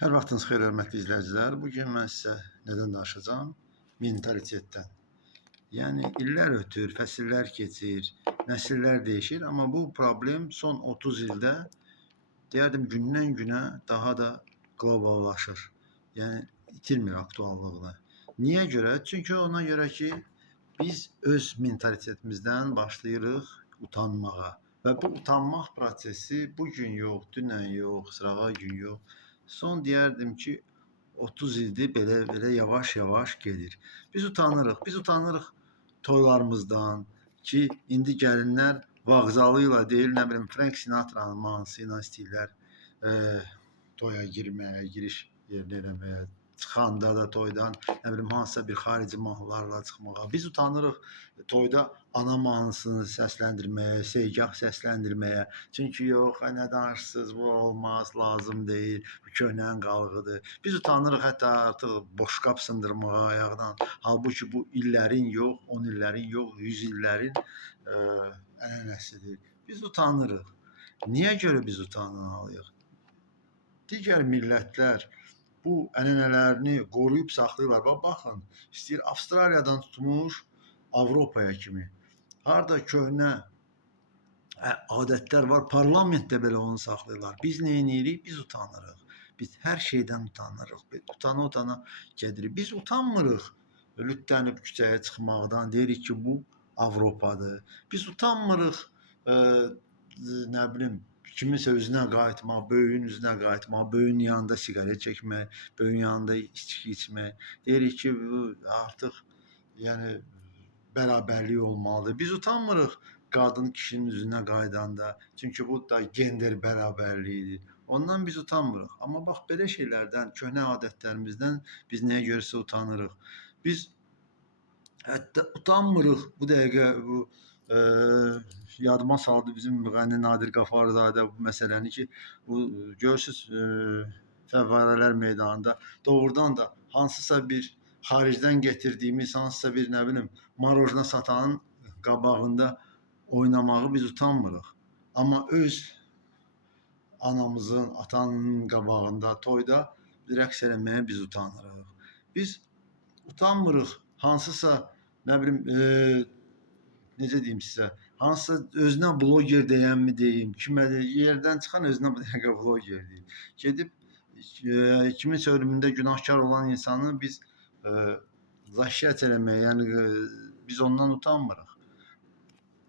Hər vaxtınız xeyir, hörmətli izləyicilər. Bugün mən sizə nədən danışacağım? Mentalitetdən. Yəni illər ötür, fəsillər keçir, nəsillər dəyişir, amma bu problem son 30 ildə deyərdim gündən-günə daha da qloballaşır. Yəni itirmir aktuallığını. Niyə görə? Çünki ona görə ki, biz öz mentalitetimizdən başlayırıq utanmağa. Və bu utanmaq prosesi bugün yox, dünən yox, sırağa gün yox. Son deyərdim ki, 30 ildir belə yavaş-yavaş gedir. Biz utanırıq toylarımızdan ki, indi gəlinlər vağzalı ilə deyil, nə bilim, Frank Sinatra'nın mahnısı ilə istəyirlər toya girməyə, giriş yerinə eləməyə, çıxanda da toydan, nə bilim, hansısa bir xarici mahnılarla çıxmağa. Biz utanırıq toyda ana mahnısını səsləndirməyə, segah səsləndirməyə. Çünki yox, nə danışırsınız, bu olmaz, lazım deyil, bu köhnən qalğıdır. Biz utanırıq hətta artıq boşqab sındırmağa ayaqdan. Halbuki bu illərin yox, 10 illərin yox, 100 illərin ənənəsidir. Biz utanırıq. Niyə görə biz utanmalıyıq? Digər millətlər bu ənənələrini qoruyub saxlayırlar. Baxın, istəyir Avstraliyadan tutmuş Avropaya kimi. Harda köhnə adətlər var, parlamentdə belə onu saxlayırlar. Biz nə edirik? Biz utanırıq. Biz hər şeydən utanırıq. Utana-utana gedirik. Biz utanmırıq lütlənib küçəyə çıxmaqdan. Deyirik ki, bu Avropadır. Biz utanmırıq, nə bilim, kiminsə üzünə qayıtmaq, böyüyün üzünə qayıtmaq, böyüyün yanında siqaret çəkmək, böyüyün yanında içki içmək. Deyirik ki, bu artıq yəni bərabərlik olmalıdır. Biz utanmırıq qadın kişinin üzünə qaydanda. Çünki bu da gender bərabərliyidir. Ondan biz utanmırıq. Amma bax, belə şeylərdən, köhnə adətlərimizdən biz nəyə görəsə utanırıq. Biz hətta utanmırıq bu dəqiqə bu yadıma saldı bizim müğənni Nadir Qafarzadə bu məsələni ki, bu görürsüz Fəvvarələr meydanında doğrudan da hansısa bir xaricdən gətirdiyimiz hansısa bir nə bilim marojna satanın qabağında oynamağı biz utanmırıq. Amma öz anamızın, atanın qabağında, toyda rəqs eləməyə biz utanırıq. Biz utanmırıq hansısa nə bilim necə deyim sizə, hansısa özünə bloger deyənmi deyim, kimədir, yerdən çıxan özünə bu dəqiqə bloger deyim. Gedib kiminsə ölümündə günahkar olan insanı biz zaşiyyət eləməyə, yəni biz ondan utanmırıq.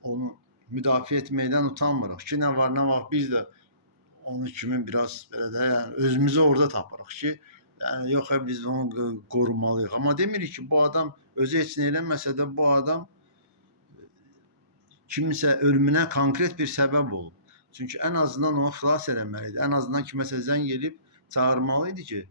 Onu müdafiə etməkdən utanmırıq ki, nə var, nə var, biz də onun kimi biraz belə də, yəni özümüzü orada tapırıq ki, yəni yox, biz onu qorumalıyıq. Amma demirik ki, bu adam özü heç nə eləməsə də bu adam kiminsə ölümünə konkret bir səbəb olub. Çünki ən azından onu xilas eləməlidir. Ən azından kiməsə zəng edib çağırmalıydı ki,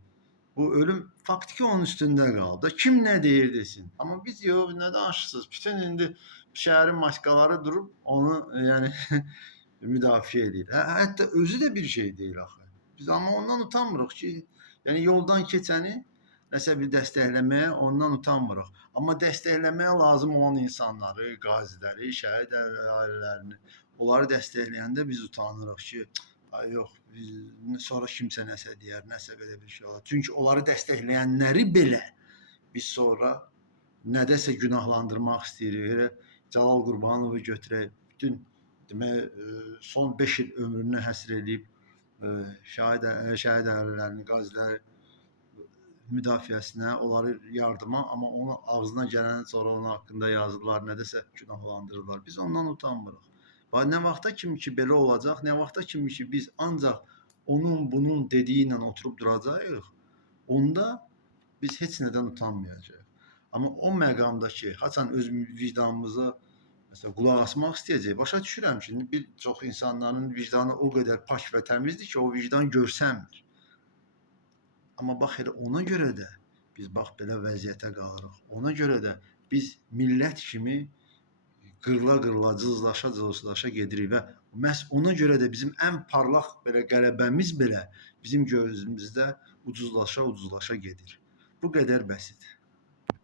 bu ölüm faktiki onun üstündə qaldı. Kim nə deyir desin. Amma biz yox, nə danışırsınız? Bütün indi şəhərin maskaları durub onu yəni müdafiə edir. Hətta özü də bir şey deyil axı. Biz amma ondan utanmırıq ki, yəni yoldan keçəni nəsə bir dəstəkləməyə ondan utanmırıq. Amma dəstəkləməyə lazım olan insanları, qaziləri, şəhid ailələrini, onları dəstəkləyəndə biz utanırıq ki, yox, sonra kimsə nəsə deyər, nəsə belə bir şey olar. Çünki onları dəstəkləyənləri belə biz sonra nədəsə günahlandırmaq istəyirik. Cəlal Qurbanovu götürək, bütün demək, son 5 il ömrünü həsr edib şəhid ailələrinin, qaziləri müdafiəsinə, onları yardıma, amma onun ağzına gələn sonra onun haqqında yazırlar, nədəsə günahlandırırlar. Biz ondan utanmırıq. Nə vaxta kimi ki belə olacaq, nə vaxta kimi ki biz ancaq onun bunun dediyi ilə oturub duracağıq, onda biz heç nədən utanmayacağıq. Amma o məqamda ki, haçan öz vicdanımıza məsələn qulaq asmaq istəyəcək, başa düşürəm ki, bir çox insanların vicdanı o qədər pak və təmizdir ki, o vicdan görsənmir. Amma bax, elə ona görə də biz bax belə vəziyyətə qalırıq. Ona görə də biz millət kimi qırla-qırla, cızlaşa gedirik və məhz ona görə də bizim ən parlaq belə qələbəmiz belə bizim gözümüzdə ucuzlaşa gedir. Bu qədər bəsit.